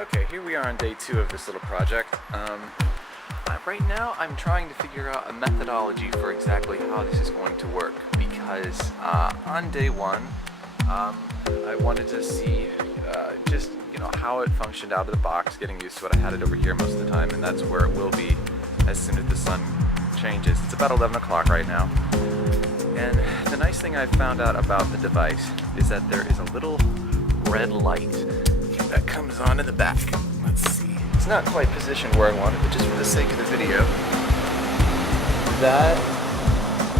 Okay, here we are on day 2 of this little project. Right now I'm trying to figure out a methodology for exactly how this is going to work because on day 1 I wanted to see just how it functioned out of the box, getting used to it. I had it over here most of the time, and that's where it will be as soon as the sun changes. It's about 11 o'clock right now. And the nice thing I found out about the device is that there is a little red light that comes on in the back. Let's see. It's not quite positioned where I want it, but just for the sake of the video, that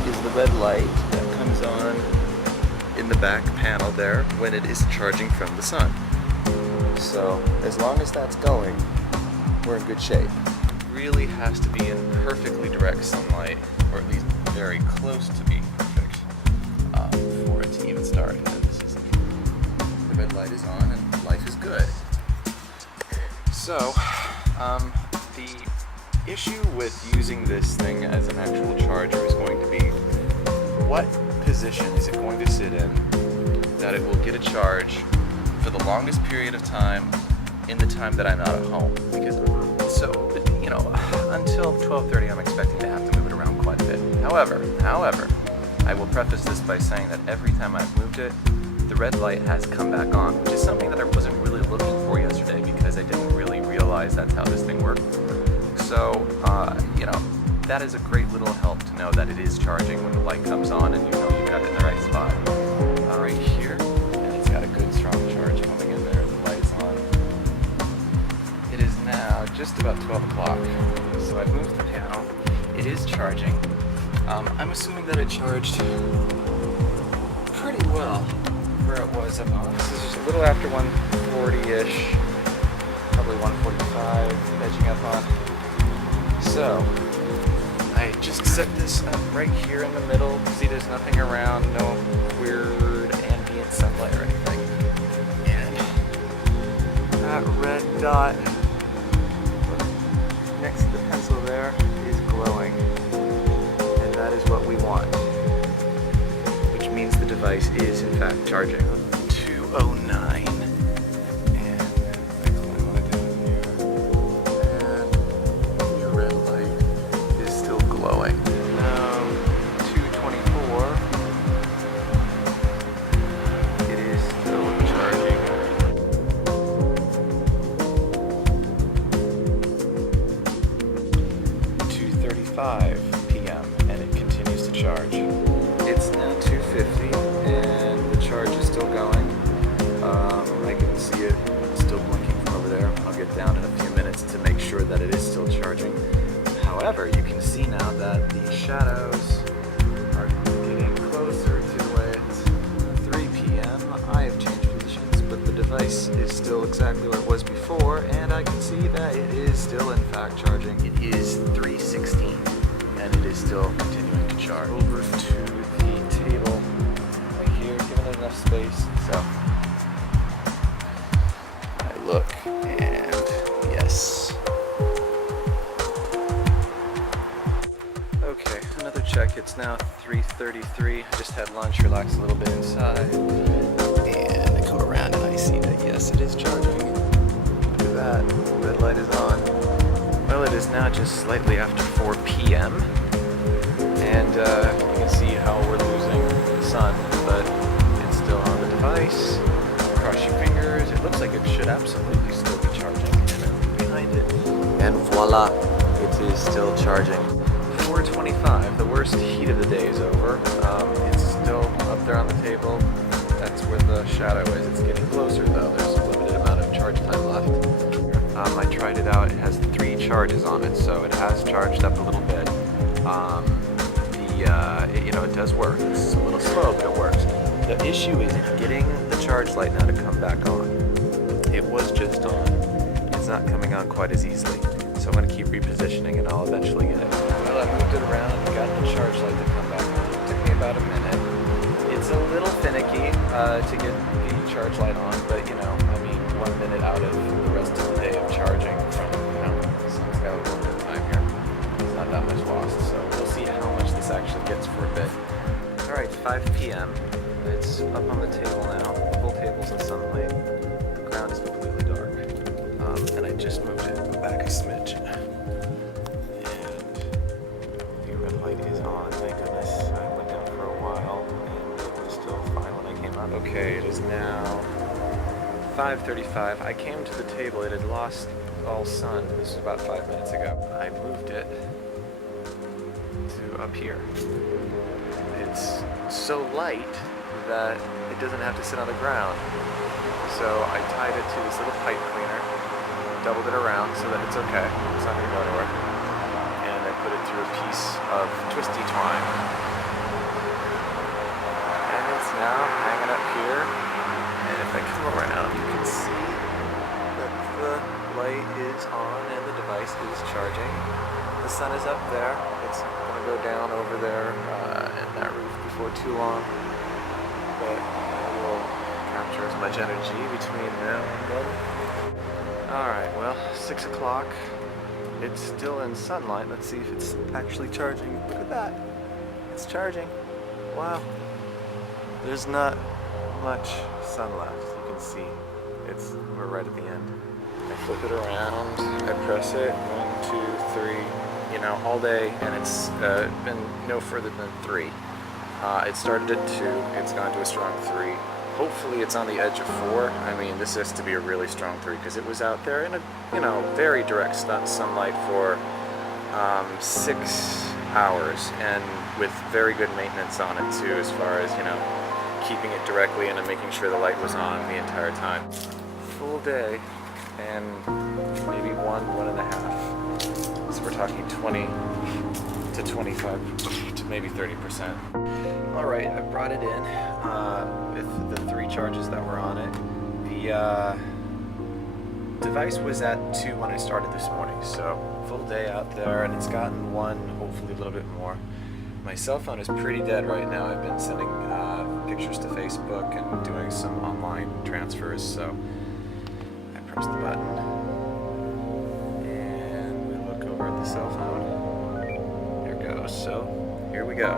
is the red light that comes on in the back panel there when it is charging from the sun. So as long as that's going, we're in good shape. It really has to be in perfectly direct sunlight, or at least very close to being perfect, for it to even start. And the red light is on and life is good. So, the issue with using this thing as an actual charger is going to be what position is it going to sit in that it will get a charge for the longest period of time in the time that I'm not at home. Because, until 12:30 I'm expecting to have to move it around quite a bit. However, I will preface this by saying that every time I've moved it, the red light has come back on, which is something that I wasn't really looking for yesterday because I didn't really realize that's how this thing worked. So, that is a great little help to know that it is charging when the light comes on and you know you've got it in the right spot. Right here, and it's got a good strong charge coming in there. The light's on. It is now just about 12 o'clock, so I've moved the panel. It is charging. I'm assuming that it charged pretty well where it was up on. This is just a little after 1:40-ish, probably 1:45, edging up on. So, I just set this up right here in the middle. See, there's nothing around, no weird ambient sunlight or anything. And that red dot next to the pencil there is glowing. And that is what we want. Which means the device is in fact charging. 2:09. And I climb on down here. And your red light is still glowing. Now 2:24. It is still charging. 2:35 p.m. and it continues to charge. It's now 2:50 and the charge is still going. I can see it still blinking from over there. I'll get down in a few minutes to make sure that it is still charging. However, you can see now that the shadows are getting closer to it. 3 p.m. I have changed positions, but the device is still exactly where it was before, and I can see that it is still in fact charging. It is 3:16, and it is still continuing to charge. Over to the table right here, giving it enough space. So I look, and yes. Okay, another check. It's now 3:33. I just had lunch, relaxed a little bit inside, and I come around and I see that yes, it is charging. Look at that, red light is on. Well, it is now just slightly after 4 p.m. and you can see how we're losing the sun, but it's still on the device. Cross your fingers. It looks like it should absolutely still be charging. And behind it, and voila, it is still charging. 4:25. The worst heat of the day is over. It's still up there on the table. That's where the shadow is. It's getting closer though. There's a limited amount of charge time left. I tried it out. It has 3 charges on it, so it has charged up a little bit. It does work. It's a little slow, but it works. The issue is getting the charge light now to come back on. It was just on. It's not coming on quite as easily, so I'm going to keep repositioning, and I'll eventually get it. Well, I moved it around and got the charge light to come back on. It took me about a minute. It's a little finicky to get the charge light on, but 1 minute out of the rest of the day of charging from, someone's got a little bit of time here. It's not that much lost, so we'll see how much this actually gets for a bit. Alright, 5 p.m. It's up on the table now. The whole table's in sunlight. The ground is completely dark. just moved it back a smidge. And the red light is on, thank goodness. I went down for a while and it was still fine when I came up. Okay, it is now 5:35. I came to the table, it had lost all sun. This was about 5 minutes ago. I moved it to up here. It's so light that it doesn't have to sit on the ground. So I tied it to this little pipe cleaner, doubled it around so that it's okay. It's not going to go anywhere. And I put it through a piece of twisty twine. And it's now hanging up here. And if I come around, you can see that the light is on and the device is charging. The sun is up there. It's going to go down over there in that roof before too long. But I will capture as much energy between now and then. Alright, well, 6 o'clock. It's still in sunlight. Let's see if it's actually charging. Look at that. It's charging. Wow. There's not much sun left. You can see we're right at the end. I flip it around, I press it, 1, 2, 3, you know, all day, and it's been no further than 3. It started at 2, it's gone to a strong 3. Hopefully it's on the edge of 4. I mean, this has to be a really strong 3 because it was out there in a, you know, very direct sunlight for 6 hours, and with very good maintenance on it too, as far as, you know, keeping it directly and making sure the light was on the entire time. Full day and maybe 1.5. So we're talking 20 to 25 to maybe 30%. All right, I brought it in with the 3 charges that were on it. The device was at 2 when I started this morning, so full day out there, and it's gotten 1, hopefully a little bit more. My cell phone is pretty dead right now. I've been sending pictures to Facebook and doing some online transfers, so I press the button and we look over at the cell phone. There it goes. So here we go.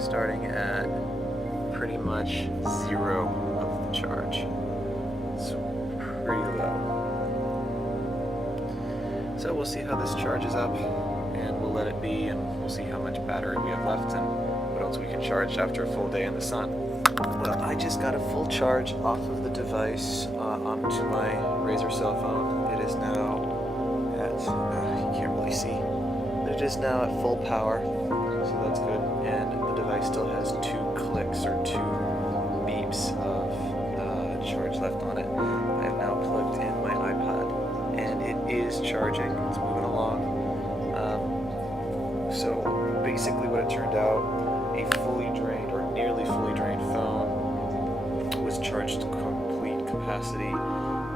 Starting at pretty much 0 of the charge. It's pretty low. So we'll see how this charges up, and we'll let it be, and we'll see how much battery we have left and what else we can charge after a full day in the sun. Well, I just got a full charge off of the device onto my Razr cell phone. It is now at, you can't really see, but it is now at full power, so that's good. And the device still has 2 clicks or 2 beeps of charge left on it. I have now plugged in my iPad, and it is charging. It's moving along. So basically what it turned out, a fully drained or nearly fully drained phone was charged to complete capacity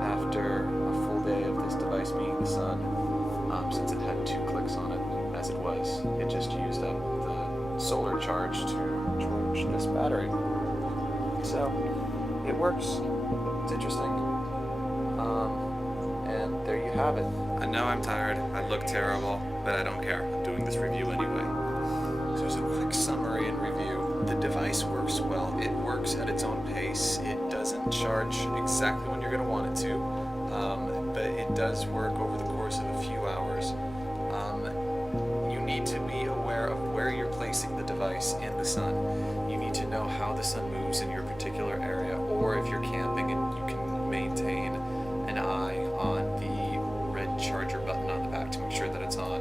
after a full day of this device being in the sun. Since it had 2 clicks on it as it was, it just used up the solar charge to charge this battery. So it works. It's interesting. And there you have it. I know I'm tired, I look terrible, but I don't care. I'm doing this review anyway. So as a quick summary and review, the device works well. It works at its own pace. It doesn't charge exactly when you're going to want it to, but it does work over the course of a few hours. You need to be aware of where you're placing the device in the sun. You need to know how the sun moves in your particular area, or if you're camping and you can maintain an eye on the red charger button on the back to make sure that it's on,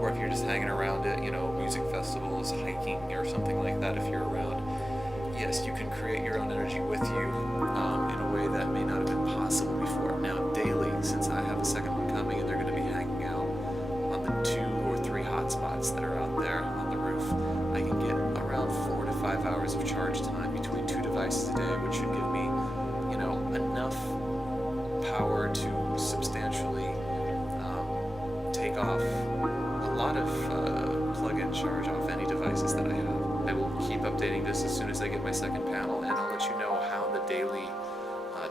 or if you're just hanging around it, you know, music festivals, hiking, or something like that. If you're around, yes, you can create your own energy with you in a way that may not have been possible before. Now, daily, since I have a second one coming and they're going to be hanging out on the 2 or 3 hotspots that are out there on the roof, I can get around 4 to 5 hours of charge time between 2 devices a day, which should give me, you know, enough power to substantially take off a lot of plug-in charge off any devices that I have. I will keep updating this as soon as I get my second panel, and I'll let you know how the daily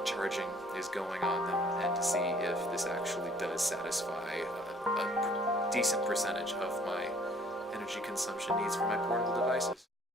charging is going on them, and to see if this actually does satisfy a decent percentage of my energy consumption needs for my portable devices.